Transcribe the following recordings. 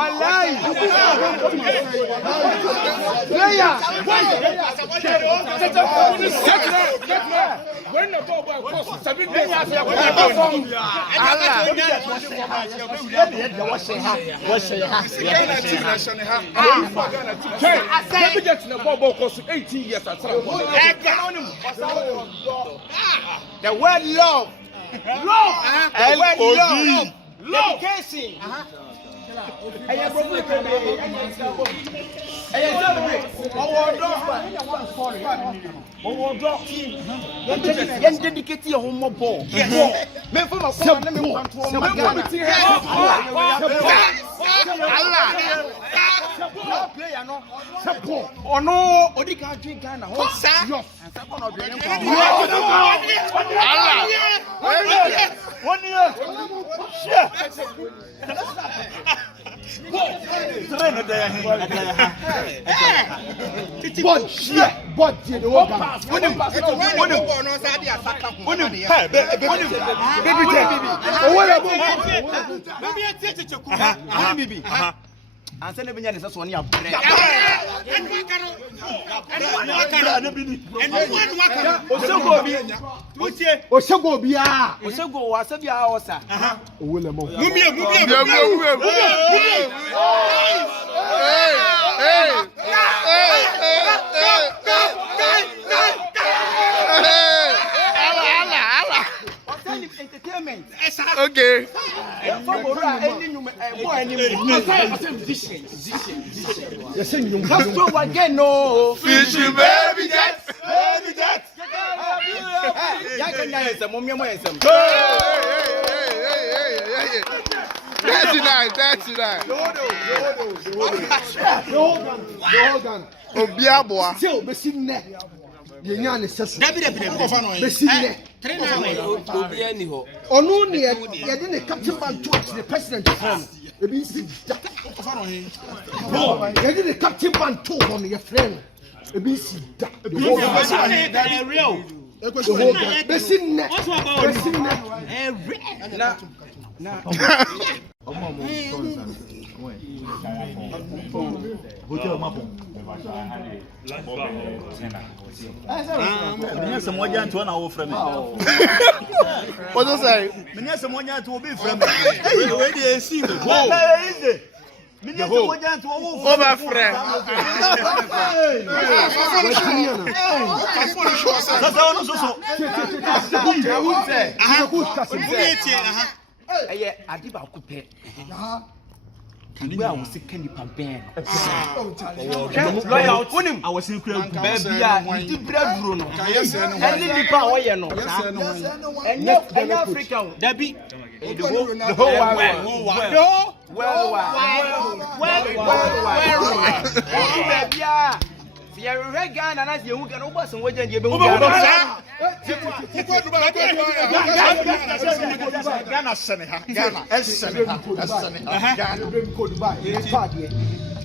Wallahi. Player. When the ball costs 7 days, the word love. Love. Dedication. Dedicate your home ball. Men for my son, let me want to player no. Oh no, Odi can't drink Ghana. And send every year is one year. Entertainment. Okay. Fish you baby jet. That's tonight. Obiaboa. Yenyan sesu. Besine. Onu ne ye de captain man to the president from. Ebi si da. Ye de captain man to on your friend. Ebi si da. Real. Besine. Na. Asamoah Gyan to na wo frame. What do you say? Asamoah Gyan to be frame. We dey see the goal. Asamoah Gyan to wo over frame. Eye adiba kupe. Where I was second pampen. Lawyer, I was in crowd. Baby, I did bread Bruno. And the power, you know. And yes, African. Debbie, the whole well. You're a gun and as you can open some way and you Ghana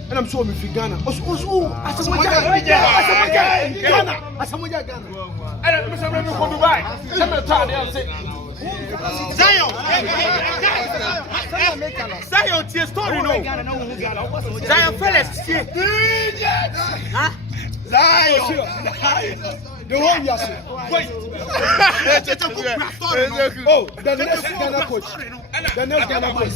and I'm sure if you Ghana. Asamoah Gyan. I don't miss a remember for Dubai. Zion, your story, no. Zion, fellas, huh? Zion, the whole year. Wait. Oh, the next Ghana coach. The next Ghana coach.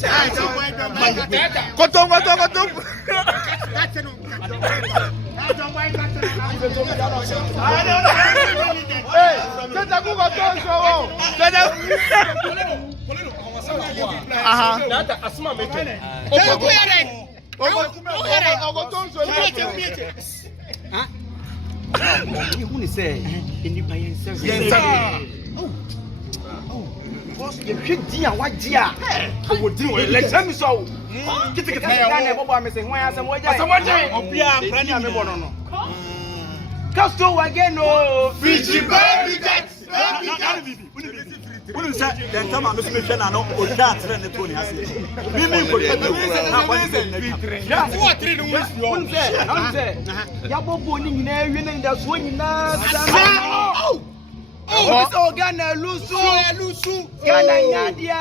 You say in the Bayan service. You should do what dear. I would do it. Let me so. Get the Ghana missing. Why Asamoah Gyan? Custom again, no. Fishy baby jet. Wouldn't say then come on, Mr. Mission, I know, or that and the Tony has it. Women for Oh, Ghana, Lusu. Ghana, Yadia.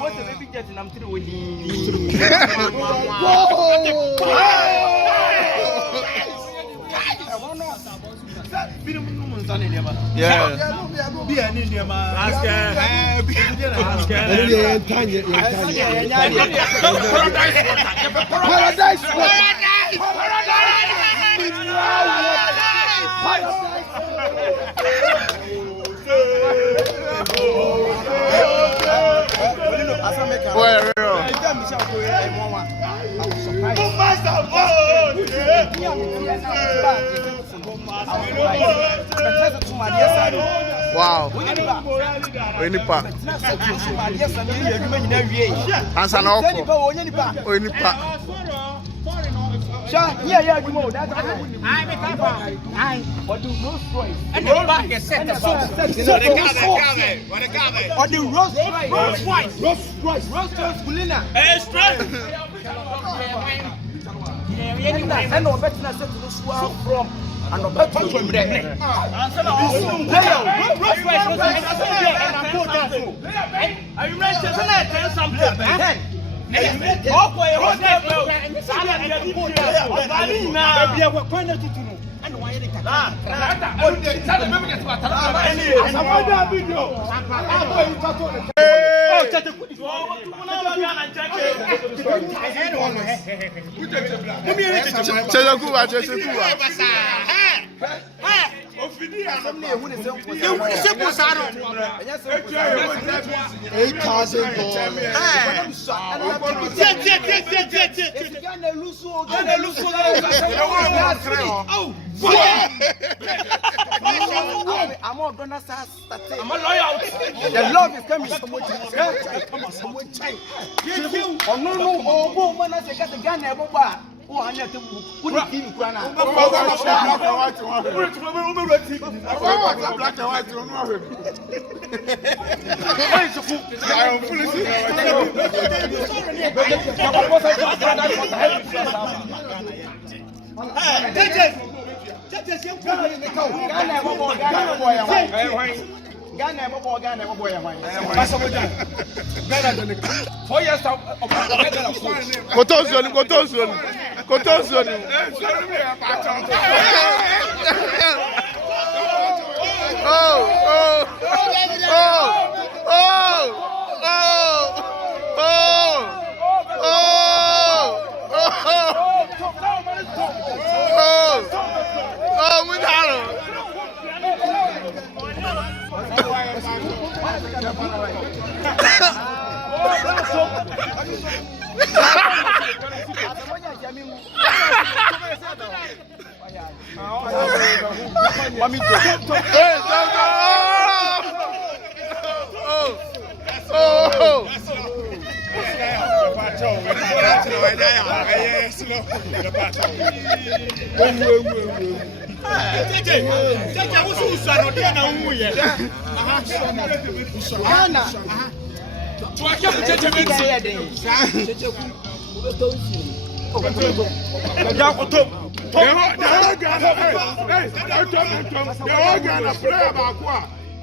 What's the baby jet and I'm through with you? Yeah. Wow. Yeah, you know that. I make up. What do Rolls Royce? And the back is set. What the Rolls Royce? Rolls Royce, Kulina. And no better than set to the swell from. And no better from there. I remember something. I'm all gonna start. I'm a lawyer. The love is coming. Oh no, man, I say, got the gun never buy. Oh, I need to put it in Ghana. Black and white. Ghana, boy. 4 years of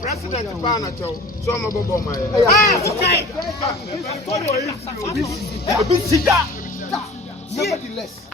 President Banacho, so I'm a bobo my. Nevertheless.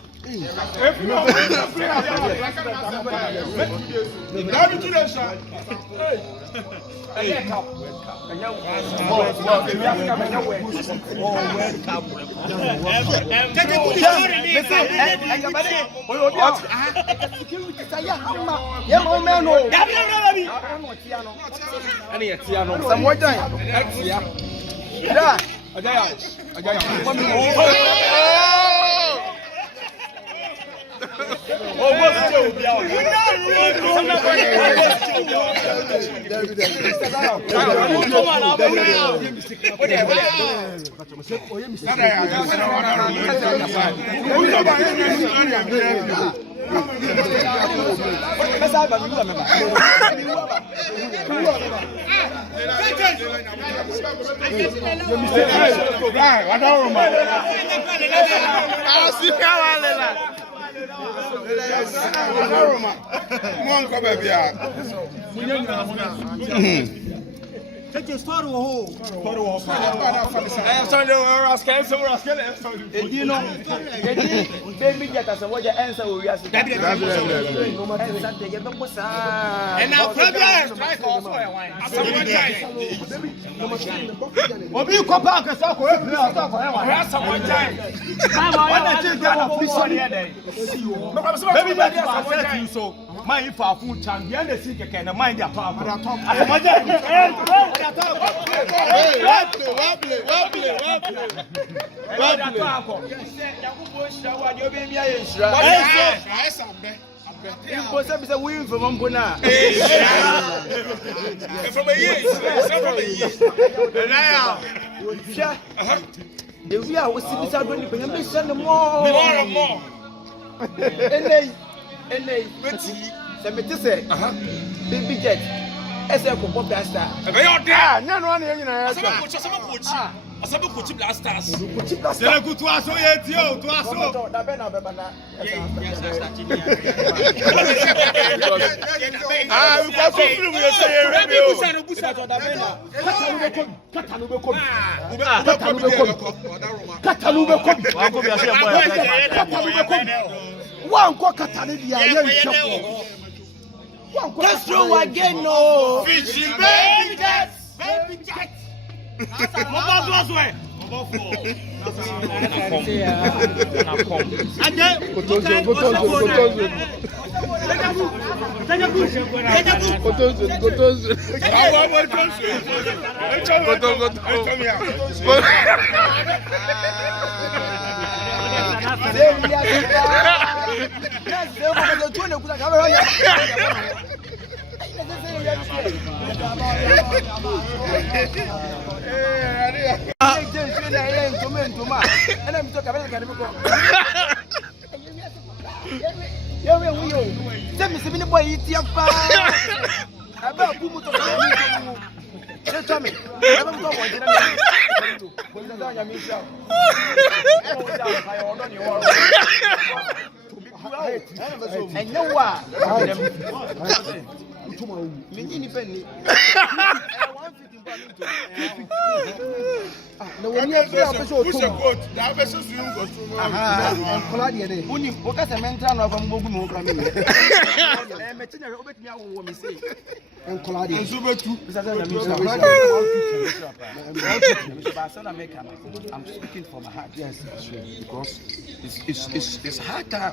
Monko baby. Take your story home. You know, baby, get us what your answer will be. And now, strike off for a wine. Obi ko pa ka sa ko e play out for e wa. Someone time. Baby that you so my for food chan be the sick can mind their power. Asamoah Gyan. Baby jet. Ese ko pop blaster. Ebe yo de. Ah, na no na nyina ya. Asabe coach blasters. Coach blasters. Sele ku to aso ye ti o, to aso. Da be na be bana. Ah, we go film you say you ready o. Kata no be ko. Wa ko bi ase boy. Wa nko kata ne dia ye nhwe. Let's throw again, no. Fishing baby jet. Baby jet. And no one. No one here for episode 2. That episode you go to. And Claudia, Uni, what as a mental of a mobile coming. And Metina, obey me, I will say. And Claudia, Super 2. I'm speaking from my heart, yes, because it's hard to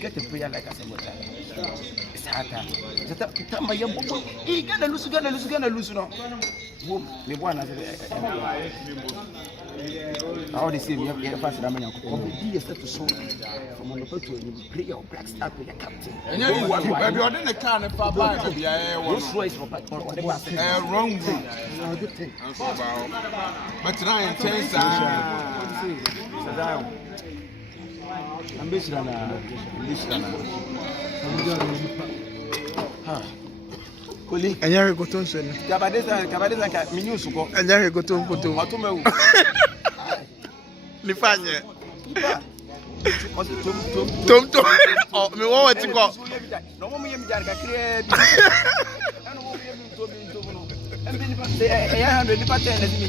get a prayer like Asamoah Gyan. It's hard to. You gotta lose. No. Me one as all the same, you have passed the money. You start to show from on the photo and play your black star with your captain. And you want to be on the car and far back. What's right for the pass? Wrong. Good thing. But tonight, I'm And you go to say. Akabenezer minus go. And you go to photo. Lifanye. Tom. Oh, me want to go. No more me jarga create. And then I have the pattern as me.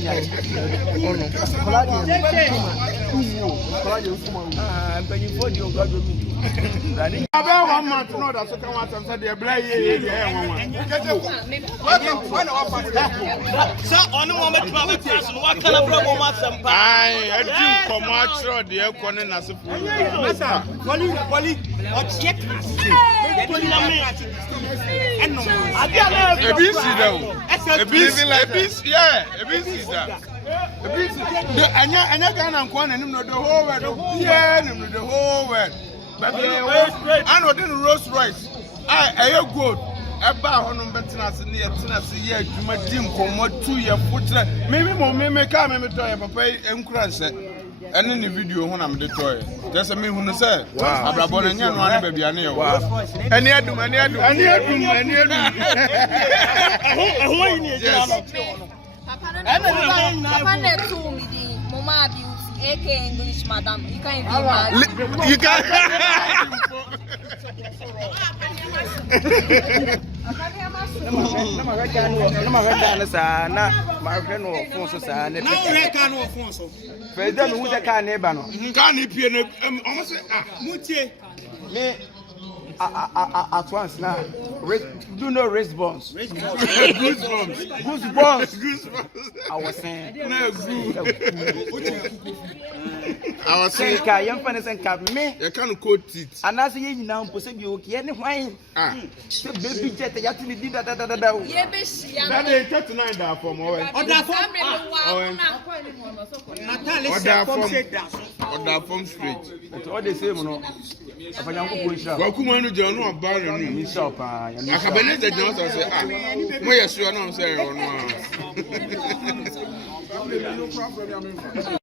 I'm paying for you. about 1 month, no, that's what I want to say. They're blind. So, on the moment, what kind of problem was some? I do come out through the corner as a but I know the Rolls Royce. I good. About on Betnas near Tennessee, yeah, you might dim come what 2 year foot. Maybe more may come and toy papa and crash it. And in the video when I'm the toy. That's a me who said, I'm a born and young one, baby. I know. And you do, and you do, and you do, and you do. Papa, AK English, madam. You can't be mad. You can't. At once now, do no response. Goosebumps. I was saying, young fellas and cap me. You can't quote it. And as you now, possibly you can wine. Baby jet, you actually did that. That ain't 39 there for more. Or that form straight. All the same, no. Wakumanu John or Baron, Akabenezer Johnson say, where you sure I'm saying or no.